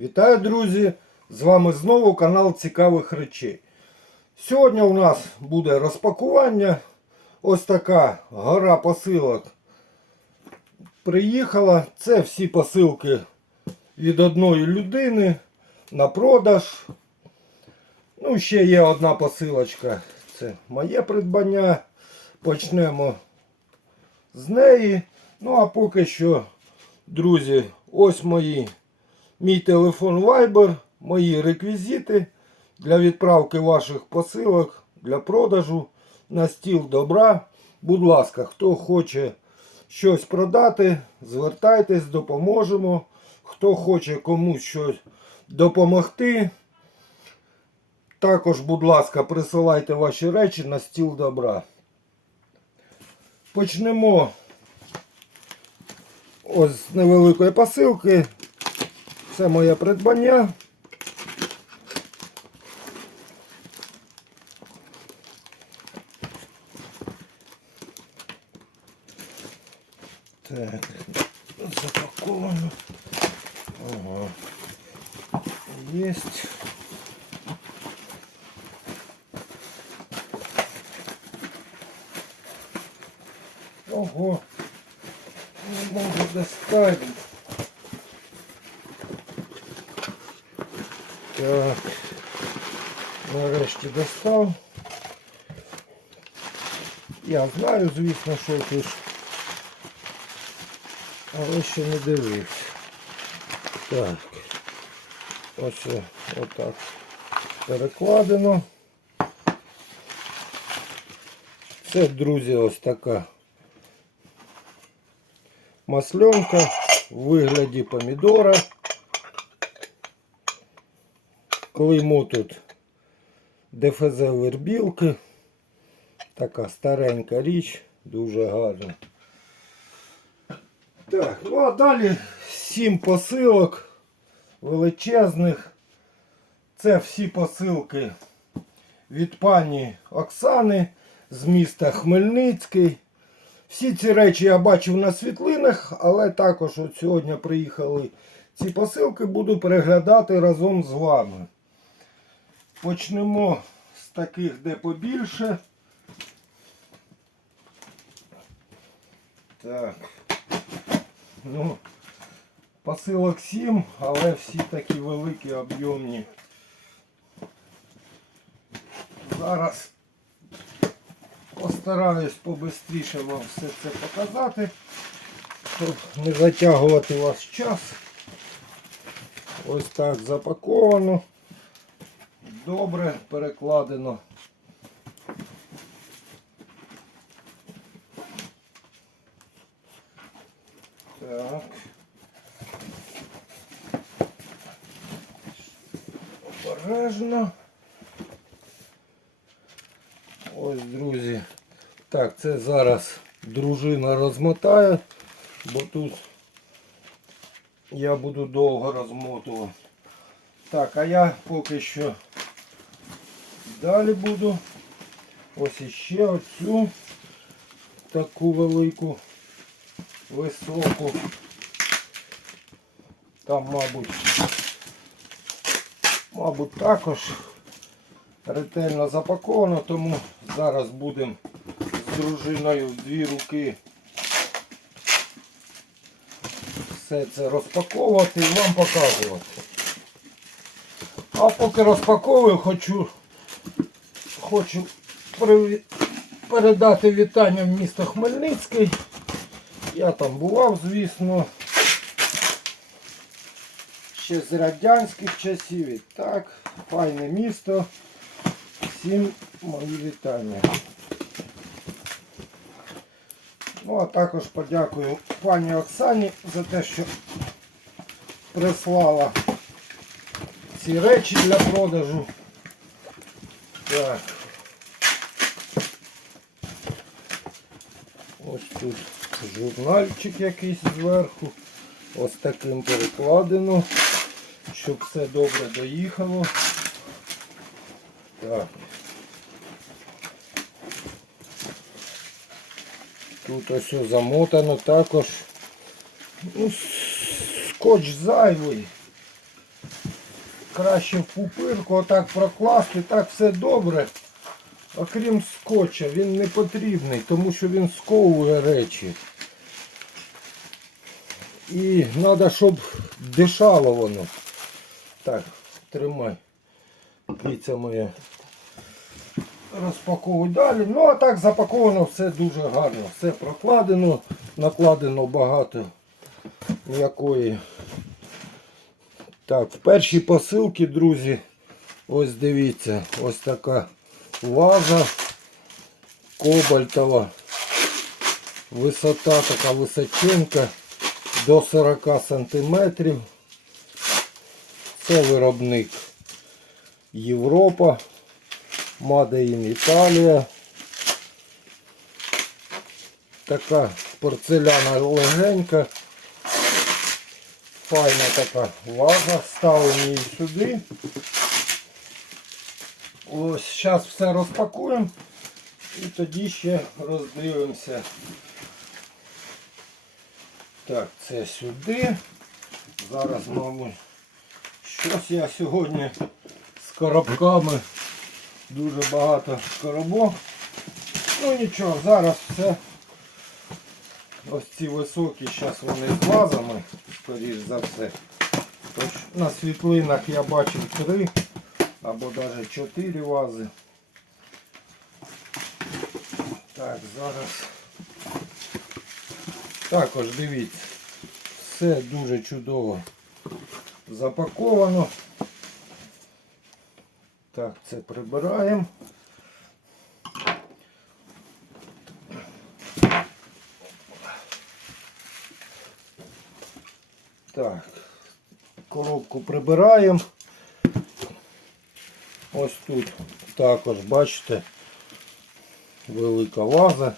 Вітаю, друзі! З вами знову канал Цікавих речей. Сьогодні у нас буде розпакування. Ось така гора посилок приїхала. Це всі посилки від одної людини на продаж. Ну, ще є одна посилочка. Це моє придбання. Почнемо з неї. Ну, а поки що, друзі, ось мої. Мій телефон Viber, мої реквізити для відправки ваших посилок для продажу на стіл добра. Будь ласка, хто хоче щось продати, звертайтесь, допоможемо. Хто хоче комусь щось допомогти. Також, будь ласка, присилайте ваші речі на стіл добра. Почнемо ось з невеликої посилки. Це моє придбання. Так, запаковано. Ага. Есть. Ого. Не можу достать. Так. Нарешті достав. Я знаю, звісно, що тут. Але ще не дивився. Так. Ось отак. Перекладено. Це, друзі, ось така масленка в вигляді помідора. Клеймо тут ДФЗ вербілки. Така старенька річ, дуже гарна. Так, ну а далі сім посилок величезних. Це всі посилки від пані Оксани з міста Хмельницький. Всі ці речі я бачив на світлинах, але також от сьогодні приїхали ці посилки, буду переглядати разом з вами. Почнемо з таких, де побільше. Так. Ну, посилок 7, але всі такі великі, об'ємні. Зараз постараюсь побистріше вам все це показати, щоб не затягувати ваш час. Ось так запаковано. Добре перекладено. Так. Обережно. Ось, друзі. Так, це зараз дружина розмотає, бо тут я буду довго розмотувати. Так, а я поки що далі буду. Ось іще оцю таку велику, високу. Там, мабуть, мабуть, також ретельно запаковано, тому зараз будемо дружиною в дві руки все це розпаковувати і вам показувати. А поки розпаковую, хочу, хочу передати вітання в місто Хмельницький. Я там бував, звісно. Ще з радянських часів. І так, файне місто. Всім мої вітання. Ну, а також подякую пані Оксані за те, що прислала ці речі для продажу. Так. Ось тут журнальчик якийсь зверху. Ось таким перекладено, щоб все добре доїхало. Так. Тут ось замотано також. Ну, скотч зайвий. краще в пупирку, отак прокласти, так все добре. Окрім скотча, він не потрібний, тому що він сковує речі. І треба, щоб дишало воно. Так, тримай. Киця моя. Розпаковую далі. Ну а так запаковано все дуже гарно. Все прокладено, накладено багато м'якої. Так, в першій посилці, друзі, ось дивіться, ось така ваза кобальтова. Висота така височенька до 40 сантиметрів. Це виробник Європа. Made in Італія. Така порцеляна легенька. Файна така ваза. Ставимо її сюди. Ось зараз все розпакуємо і тоді ще роздивимося. Так, це сюди. Зараз, мабуть, щось я сьогодні з коробками. Дуже багато коробок. Ну нічого, зараз все. Ось ці високі, зараз вони з вазами, скоріш за все. Тож на світлинах я бачив три або навіть чотири вази. Так, зараз. Також дивіться, все дуже чудово запаковано. Так, це прибираємо. Так, коробку прибираємо. Ось тут також, бачите, велика ваза,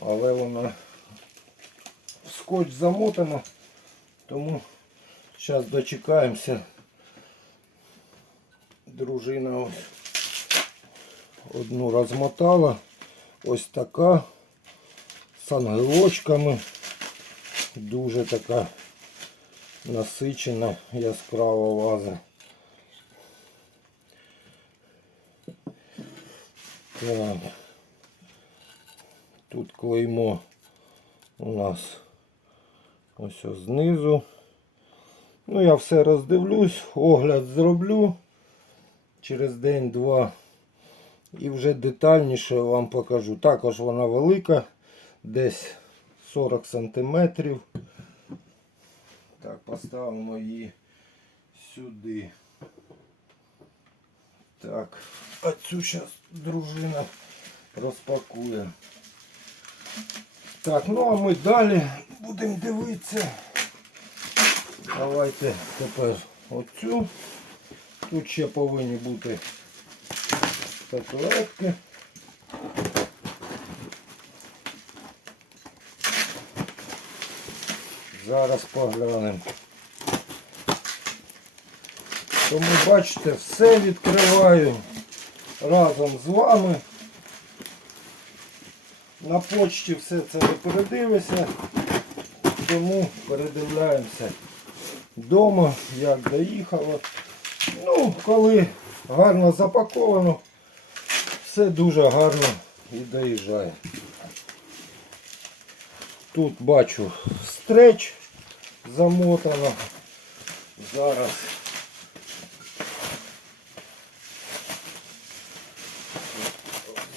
але вона в скотч замотана, тому зараз дочекаємося. Дружина ось одну розмотала. Ось така з ангелочками. Дуже така насичена яскрава ваза. Так. Тут клеймо у нас ось знизу. Ну, я все роздивлюсь, огляд зроблю через день-два. І вже детальніше вам покажу. Також вона велика, десь 40 сантиметрів. Так, поставимо її сюди. Так, а цю зараз дружина розпакує. Так, ну а ми далі будемо дивитися. Давайте тепер оцю. Тут ще повинні бути статуетки. Зараз поглянемо. Тому бачите, все відкриваю разом з вами. На почті все це не передивися, тому передивляємося вдома, як доїхало. Ну, коли гарно запаковано, все дуже гарно і доїжджає. Тут бачу стреч замотано. Зараз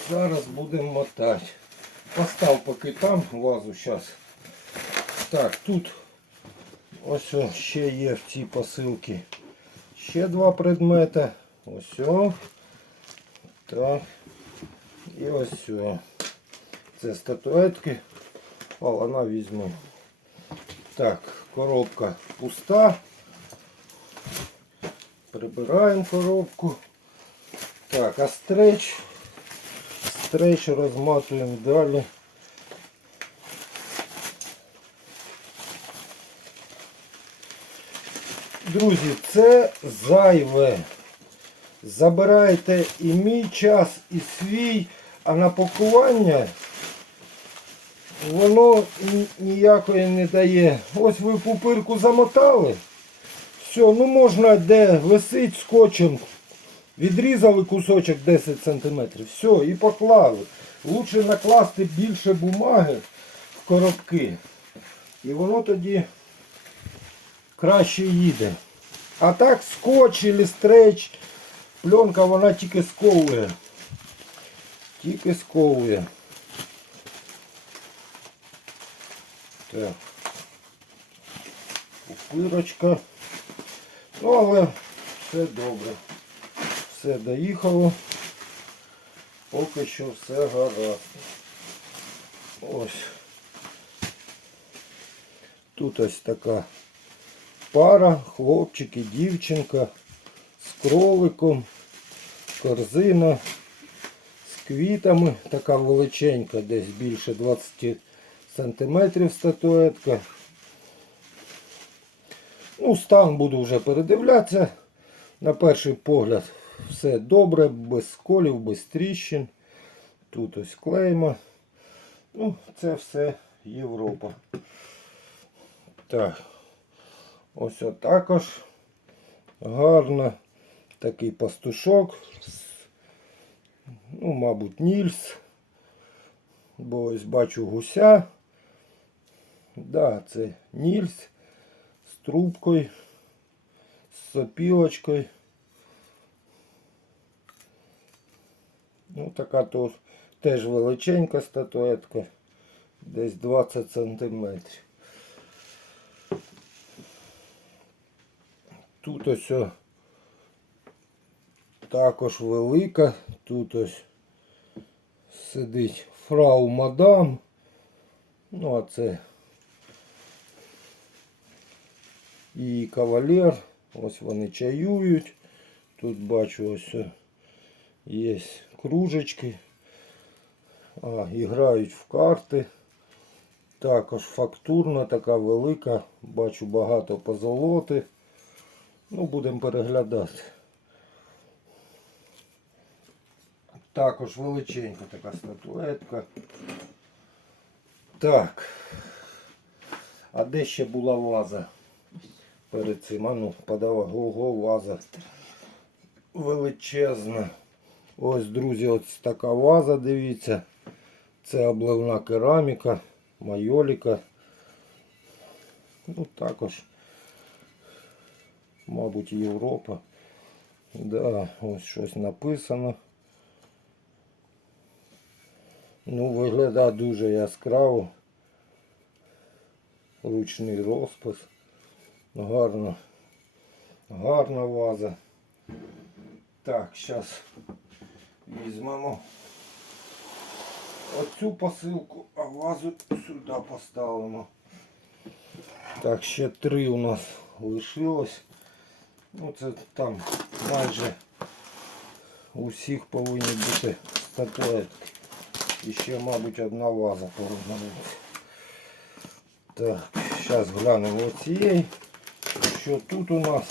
зараз будемо мотати. Постав поки там вазу зараз. Так, тут ось ще є в цій посилці ще два предмети. Ось. Так. І ось. Це статуетки. О, вона візьму. Так, коробка пуста. Прибираємо коробку. Так, а стреч. Стреч розматуємо далі. Друзі, це зайве. Забирайте і мій час, і свій, а на пакування воно ніякої не дає. Ось ви пупирку замотали. Все, ну можна де висить скотчем. Відрізали кусочок 10 см. Все, і поклали. Лучше накласти більше бумаги в коробки. І воно тоді краще їде. А так скотч или стрейч, пленка вона тільки сковує. Тільки сковує. Так. Пупирочка. Ну, але все добре. Все доїхало. Поки що все гаразд. Ось. Тут ось така пара, хлопчик і дівчинка з кроликом, корзина з квітами, така величенька, десь більше 20 сантиметрів статуетка. Ну, стан буду вже передивлятися. На перший погляд все добре, без сколів, без тріщин. Тут ось клейма. Ну, це все Європа. Так. Ось також гарно. Такий пастушок. Ну, мабуть, Нільс. Бо ось бачу гуся. Да, це Нільс з трубкою, з сопілочкою. Ну, така то теж величенька статуетка. Десь 20 сантиметрів. Тут ось також велика. Тут ось сидить фрау мадам. Ну, а це і кавалер. Ось вони чаюють. Тут бачу ось є кружечки. А, і грають в карти. Також фактурна, така велика. Бачу багато позолоти. Ну, будемо переглядати. Також величенька така статуетка. Так. А де ще була ваза? Перед цим, а ну, подава, ого, ваза. Величезна. Ось, друзі, ось така ваза, дивіться. Це обливна кераміка, майоліка. Ну, також, мабуть, Європа. Да, ось щось написано. Ну, виглядає дуже яскраво. Ручний розпис. Гарно. Гарна ваза. Так, зараз візьмемо оцю посилку, а вазу сюди поставимо. Так, ще три у нас лишилось. Ну це там майже у всіх повинні бути статуетки. І ще, мабуть, одна ваза повинна бути. Так, зараз глянемо оцієї. Що тут у нас?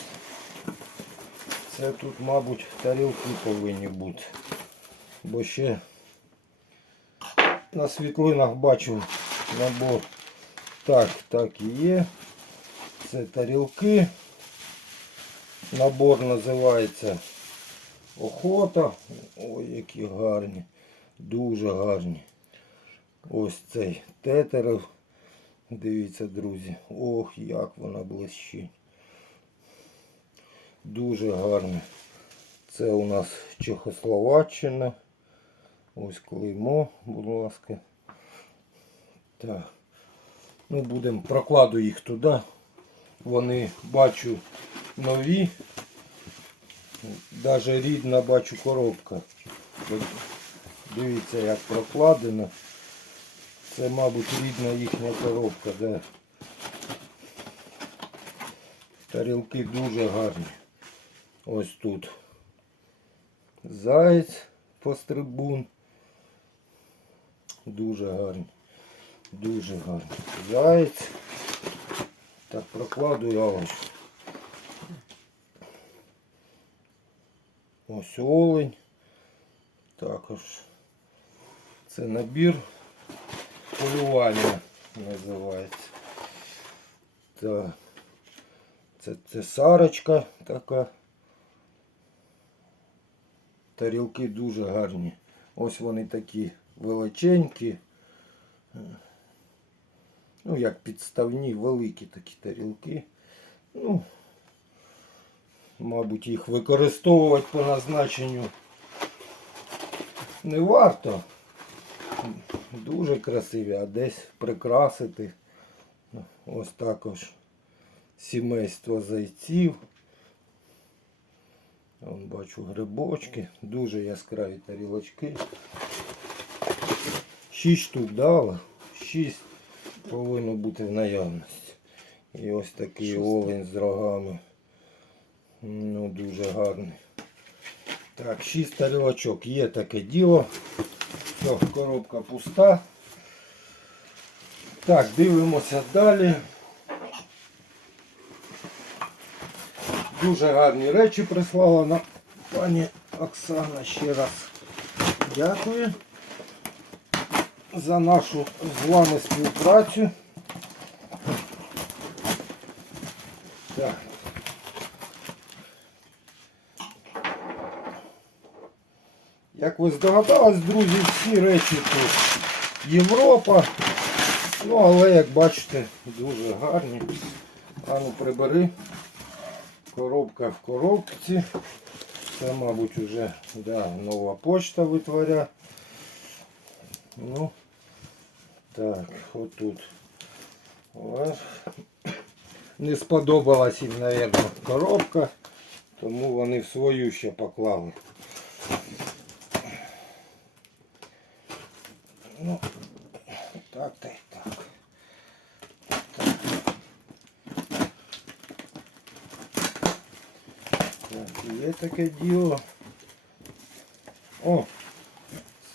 Це тут, мабуть, тарілки повинні бути. Бо ще на світлинах бачу набор. Так, так і є. Це тарілки. Набор називається Охота. Ой, які гарні. Дуже гарні. Ось цей тетерев. Дивіться, друзі. Ох, як вона блищить. Дуже гарно. Це у нас Чехословаччина. Ось клеймо, будь ласка. Так. Ну, будемо прокладу їх туди. Вони бачу нові. Даже рідна бачу коробка. Дивіться, як прокладено. Це, мабуть, рідна їхня коробка, да. Тарілки дуже гарні. Ось тут. Заєць пострибун. Дуже гарний. Дуже гарний. Заєць. Так, прокладу я ось. Ось олень. Також це набір полювання називається. Так. Це, це сарочка така. Тарілки дуже гарні. Ось вони такі величенькі. Ну, як підставні, великі такі тарілки. Ну, мабуть, їх використовувати по назначенню не варто. Дуже красиві, а десь прикрасити. Ось також сімейство зайців. Вон бачу грибочки, дуже яскраві тарілочки. Шість штук дала. Шість повинно бути в наявності. І ось такий олень з рогами. Ну, дуже гарний. Так, шість тарілочок. Є таке діло. Все, коробка пуста. Так, дивимося далі. Дуже гарні речі прислала нам пані Оксана. Ще раз дякую за нашу з вами співпрацю. Як ви здогадались, друзі, всі речі тут Європа. Ну, але як бачите, дуже гарні. А ну прибери. Коробка в коробці. Це, мабуть, вже да, нова почта витворя. Ну, так, отут. Не сподобалась їм, мабуть, коробка, тому вони в свою ще поклали. Ну, так, так, так. Так, є таке діло. О,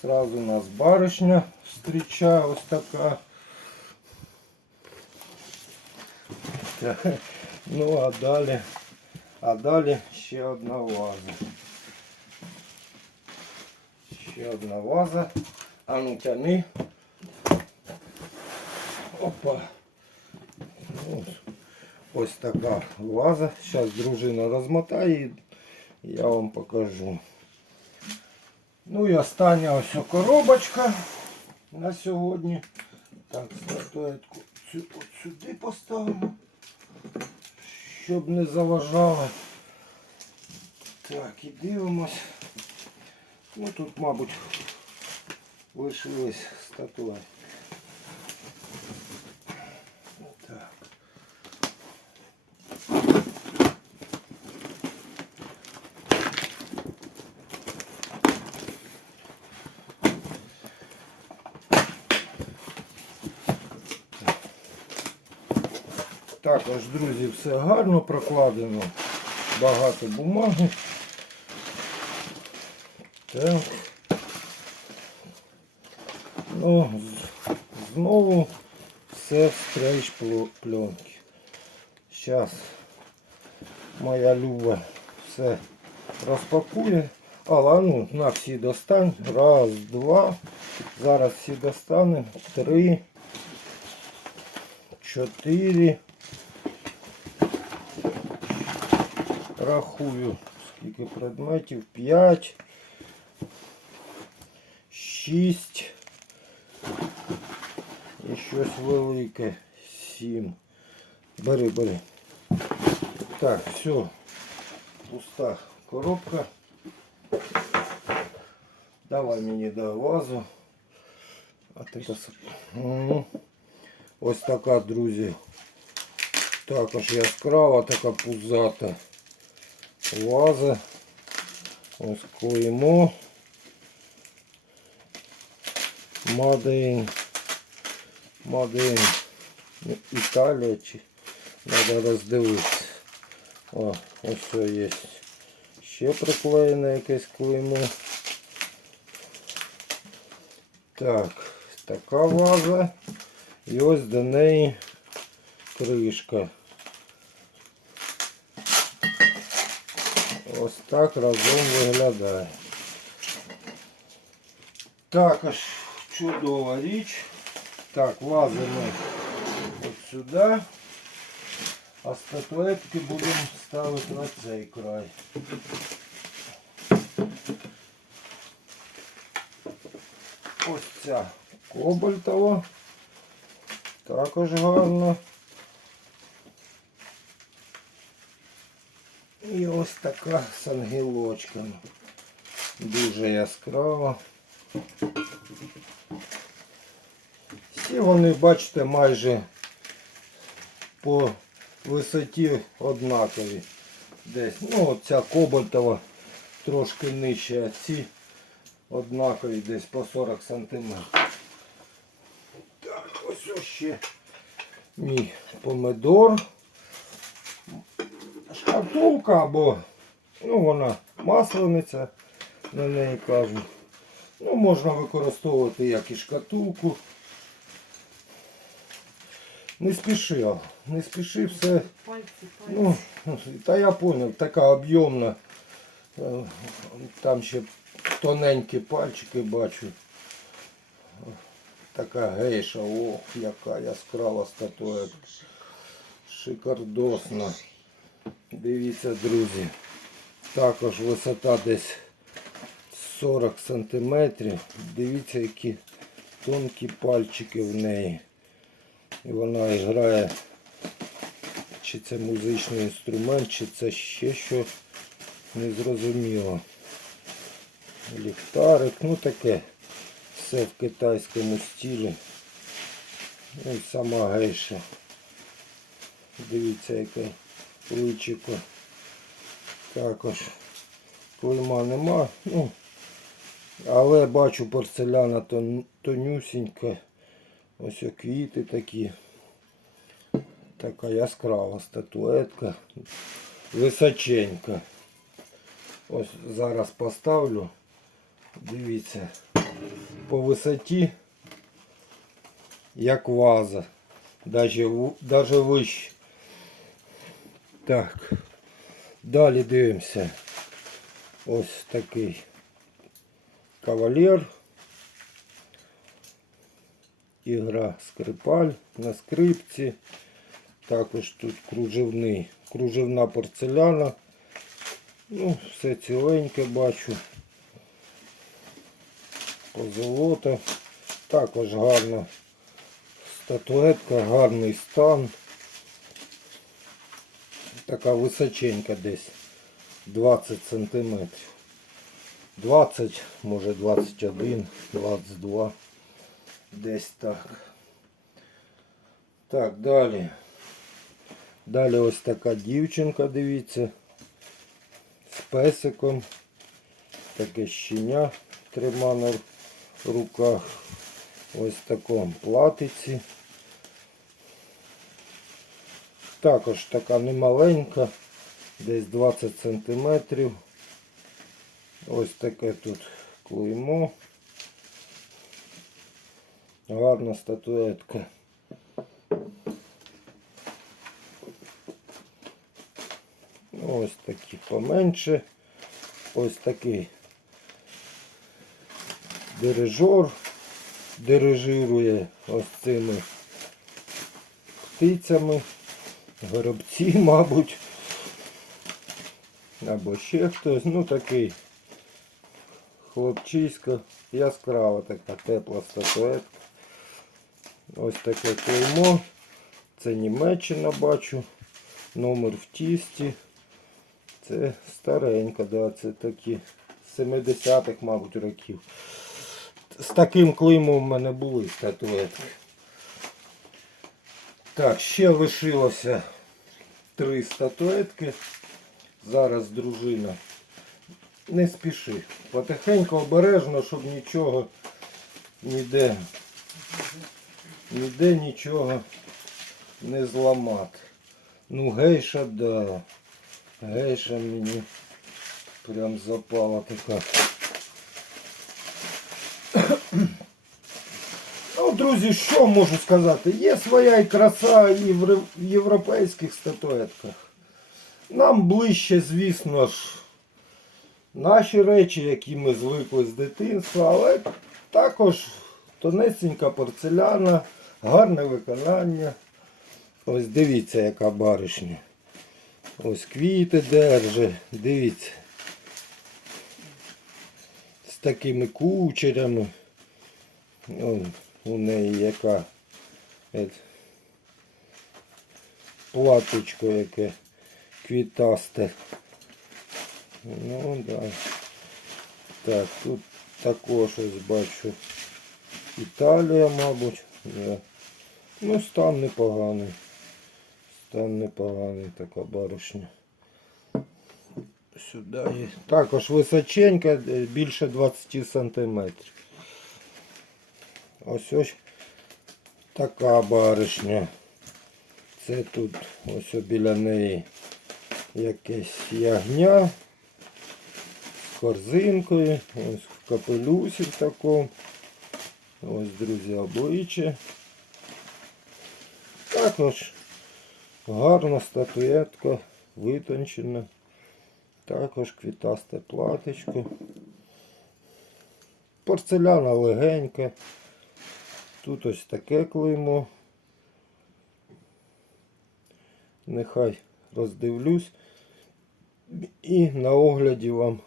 сразу нас барышня встреча ось така. Так, Ну а далі, а далі ще одна ваза. Ще одна ваза. А ну тяни. Опа. Ось, ось така ваза. Зараз дружина розмотає і я вам покажу. Ну і остання ось коробочка на сьогодні. Так, статуетку цю, от сюди поставимо, щоб не заважало. Так, і дивимось. Ну тут, мабуть, лишились статуетки. Так. Також, друзі, все гарно прокладено, багато бумаги. Так. Ну, знову все стрейч пленки. Зараз моя Люба все розпакує. Але ну, на всі достань. Раз, два. Зараз всі достанемо. Три. Чотири. Рахую, скільки предметів. П'ять. Шість. І щось велике. Сім. Бери, бери. Так, все. Пуста коробка. Давай мені до вазу. А ти пос... Мгм. Ось така, друзі. Також яскрава, така пузата ваза. Ось клеймо. Мадин. Мадин. Італія чи треба роздивитися. О, ось що є. Ще приклеєне якесь клеймо. Так, така ваза. І ось до неї кришка. Ось так разом виглядає. Також чудова річ. Так, лазимо от сюди. А статуетки будемо ставити на цей край. Ось ця кобальтова. Також гарно. І ось така з ангелочками. Дуже яскрава. Всі вони, бачите, майже по висоті однакові. Десь. Ну, ця кобальтова трошки нижче, а ці однакові десь по 40 сантиметрів. Так, ось ще мій помидор. Шкатулка або, ну вона маслениця, на неї кажуть. Ну, можна використовувати як і шкатулку. Не спішив, не спішив все. Пальці, Ну, та я понял, така об'ємна. Е, Там ще тоненькі пальчики бачу. Така гейша, ох, яка яскрава статуетка. Шикардосна. Дивіться, друзі. Також висота десь 40 сантиметрів. Дивіться, які тонкі пальчики в неї. І вона грає чи це музичний інструмент, чи це ще що незрозуміло. Ліхтарик, ну таке. Все в китайському стилі. Ну і сама гейша. Дивіться, яке личико. Також клейма нема. Ну, але бачу порцеляна тон, тонюсінька. Ось квіти такі. Така яскрава статуетка. Височенька. Ось зараз поставлю. Дивіться. По висоті як ваза. Даже, даже вище. Так. Далі дивимося. Ось такий кавалер. Ігра скрипаль на скрипці. Також тут кружевний, кружевна порцеляна. Ну, все ціленьке бачу. Позолота. Також гарна статуетка, гарний стан. Така височенька десь 20 сантиметрів. 20, може 21, 22. Десь так. Так, далі. Далі ось така дівчинка, дивіться. З песиком. Таке щеня трима на руках. Ось в такому платиці. Також така немаленька, десь 20 сантиметрів. Ось таке тут клеймо. Гарна статуетка. Ось такі поменше. Ось такий дирижер дирижирує ось цими птицями, горобці, мабуть. Або ще хтось. Ну такий хлопчиська, яскрава така тепла статуетка. Ось таке клеймо. Це Німеччина бачу. Номер в тісті. Це старенька, да, це такі 70-х, мабуть, років. З таким клеймом в мене були статуетки. Так, ще лишилося три статуетки. Зараз дружина. Не спіши. Потихеньку обережно, щоб нічого ніде, ніде нічого не зламати. Ну, гейша, да. Гейша мені прям запала така. Ну, друзі, що можу сказати? Є своя і краса і в європейських статуетках. Нам ближче, звісно ж, наші речі, які ми звикли з дитинства, але також тонесенька порцеляна, гарне виконання. Ось дивіться, яка баришня. Ось квіти держи, дивіться. З такими кучерями. Он, у неї яка платочко яке квітасте. Ну да. Так, тут також ось бачу. Італія, мабуть. Да. Ну, стан непоганий. Стан непоганий така баришня. Сюди. Також височенька, е, більше 20 сантиметрів. Ось ось така баришня. Це тут ось біля неї якесь ягня з корзинкою, ось в капелюсі такому. Ось, друзі, обличчя. Також гарна статуетка, витончена. Також квітасте платочко. Порцеляна легенька. Тут ось таке клеймо. Нехай роздивлюсь. І на огляді вам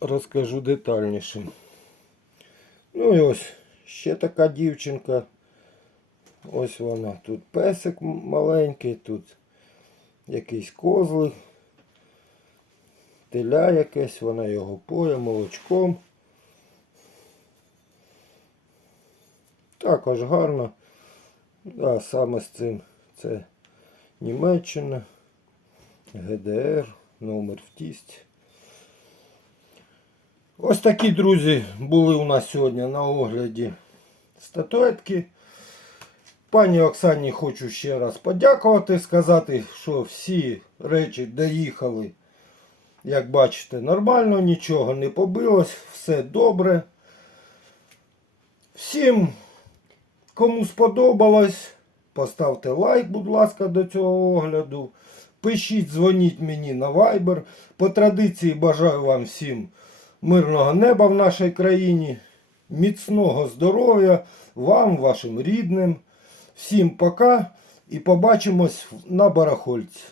розкажу детальніше. Ну і ось ще така дівчинка. Ось вона. Тут песик маленький, тут якийсь козлик, теля якесь, вона його поє молочком. Також гарно. Да, саме з цим це Німеччина, ГДР, номер в тісті. Ось такі, друзі, були у нас сьогодні на огляді статуетки. Пані Оксані хочу ще раз подякувати, сказати, що всі речі доїхали, як бачите, нормально, нічого не побилось, все добре. Всім, кому сподобалось, поставте лайк, будь ласка, до цього огляду. Пишіть, дзвоніть мені на Viber. По традиції бажаю вам всім мирного неба в нашій країні, міцного здоров'я вам, вашим рідним. Всім пока і побачимось на барахольці.